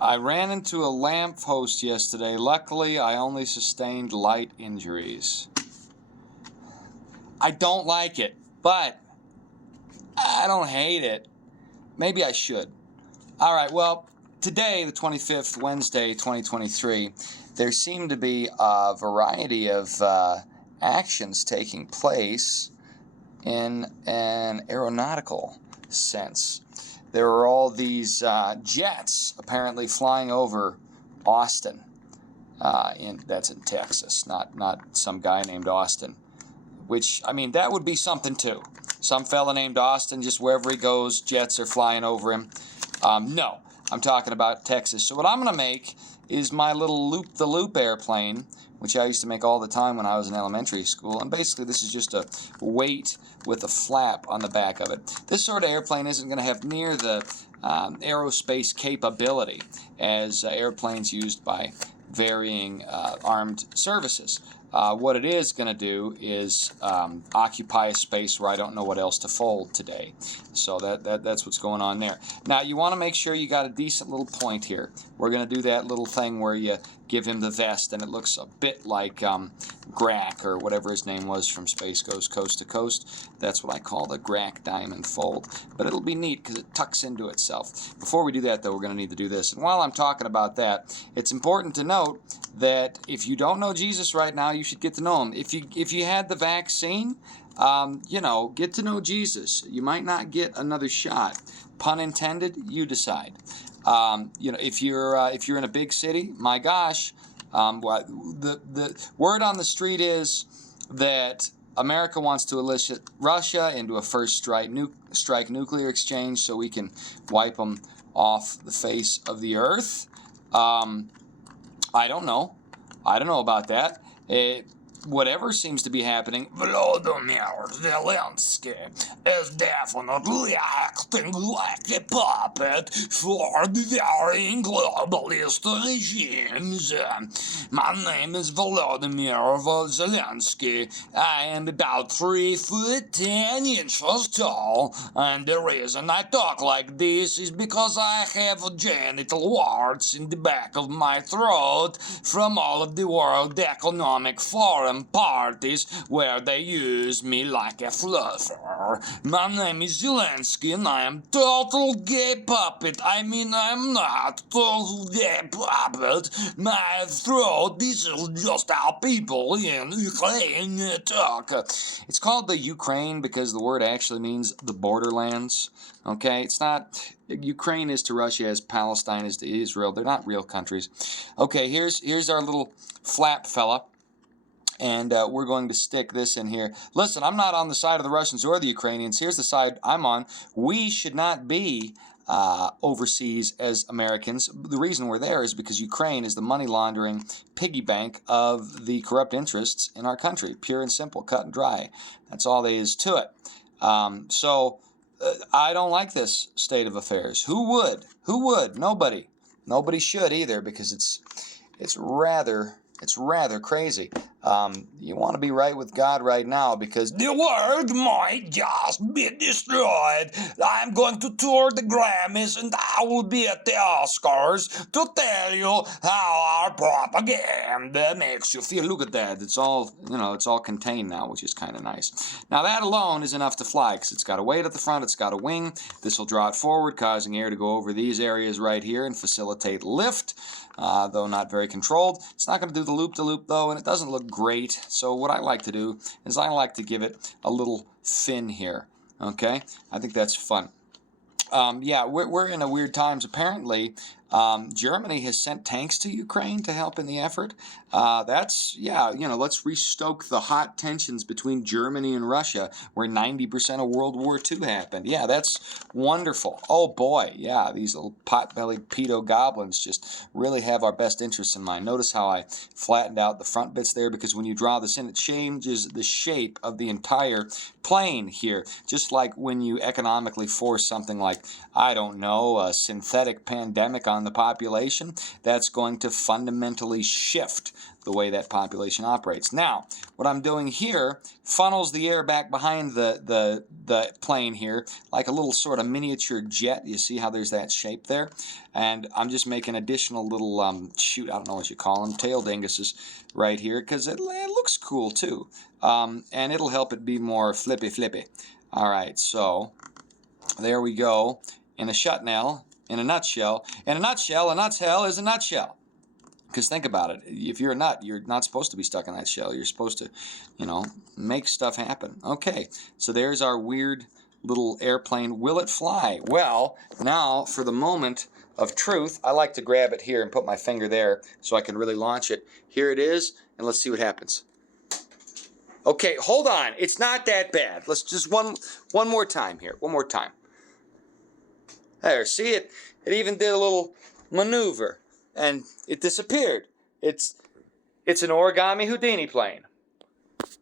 I ran into a lamppost yesterday. Luckily, I only sustained light injuries. I don't like it, but I don't hate it. Maybe I should. All right, well, today, the 25th, Wednesday, 2023, there seem to be a variety of actions taking place in an aeronautical sense. There are all these jets apparently flying over Austin. That's in Texas, not some guy named Austin. Which, I mean, that would be something too. Some fella named Austin, just wherever he goes, jets are flying over him. No, I'm talking about Texas. So what I'm going to make is my little loop-the-loop airplane, which I used to make all the time when I was in elementary school. And basically this is just a weight with a flap on the back of it. This sort of airplane isn't going to have near the aerospace capability as airplanes used by varying armed services. What it is going to do is occupy a space where I don't know what else to fold today. So that's what's going on there. Now, you want to make sure you got a decent little point here. We're going to do that little thing where you give him the vest, and it looks a bit like Grack, or whatever his name was from Space Goes Coast to Coast. That's what I call the Grack Diamond Fold. But it'll be neat because it tucks into itself. Before we do that, though, we're going to need to do this. And while I'm talking about that, it's important to note that if you don't know Jesus right now, you should get to know him. If you had the vaccine, get to know Jesus. You might not get another shot. Pun intended. You decide. If you're in a big city, my gosh, the word on the street is that America wants to elicit Russia into a first strike nuclear exchange so we can wipe them off the face of the earth. I don't know. I don't know about that. Whatever seems to be happening, Volodymyr Zelensky is definitely acting like a puppet for the varying globalist regimes. My name is Volodymyr Zelensky. I am about 3'10" tall, and the reason I talk like this is because I have genital warts in the back of my throat from all of the World Economic Forum parties where they use me like a fluffer. My name is Zelensky and I am total gay puppet. I mean, I'm not total gay puppet. My throat, this is just how people in Ukraine talk. It's called the Ukraine because the word actually means the borderlands. Okay, it's not. Ukraine is to Russia as Palestine is to Israel. They're not real countries. Okay, here's our little flap fella. And we're going to stick this in here. Listen, I'm not on the side of the Russians or the Ukrainians. Here's the side I'm on. We should not be overseas as Americans. The reason we're there is because Ukraine is the money laundering piggy bank of the corrupt interests in our country. Pure and simple, cut and dry. That's all there is to it. I don't like this state of affairs. Who would? Who would? Nobody. Nobody should either, because it's rather crazy. You want to be right with God right now because the world might just be destroyed. I'm going to tour the Grammys and I will be at the Oscars to tell you how our propaganda makes you feel. Look at that. It's all, it's all contained now, which is kind of nice. Now that alone is enough to fly because it's got a weight at the front, it's got a wing. This will draw it forward, causing air to go over these areas right here and facilitate lift, though not very controlled. It's not going to do the loop-to-loop though, and it doesn't look great. So what I like to do is I like to give it a little fin here. Okay, I think that's fun. We're in a weird times. Apparently, Germany has sent tanks to Ukraine to help in the effort. Let's restoke the hot tensions between Germany and Russia, where 90% of World War II happened. Yeah, that's wonderful. Oh boy, yeah, these little pot-bellied pedo goblins just really have our best interests in mind. Notice how I flattened out the front bits there, because when you draw this in, it changes the shape of the entire plane here. Just like when you economically force something like, I don't know, a synthetic pandemic on on the population, that's going to fundamentally shift the way that population operates. Now, what I'm doing here funnels the air back behind the plane here, like a little sort of miniature jet. You see how there's that shape there? And I'm just making additional little, shoot, I don't know what you call them, tail dinguses right here, because it looks cool too. And it'll help it be more flippy. All right, so there we go. In a nutshell, a nutshell is a nutshell. Because think about it, if you're a nut, you're not supposed to be stuck in that shell. You're supposed to, you know, make stuff happen. Okay, so there's our weird little airplane. Will it fly? Well, now for the moment of truth, I like to grab it here and put my finger there so I can really launch it. Here it is, and let's see what happens. Okay, hold on. It's not that bad. Let's just one more time here. One more time. There, see it? It even did a little maneuver. And it disappeared. It's an origami Houdini plane.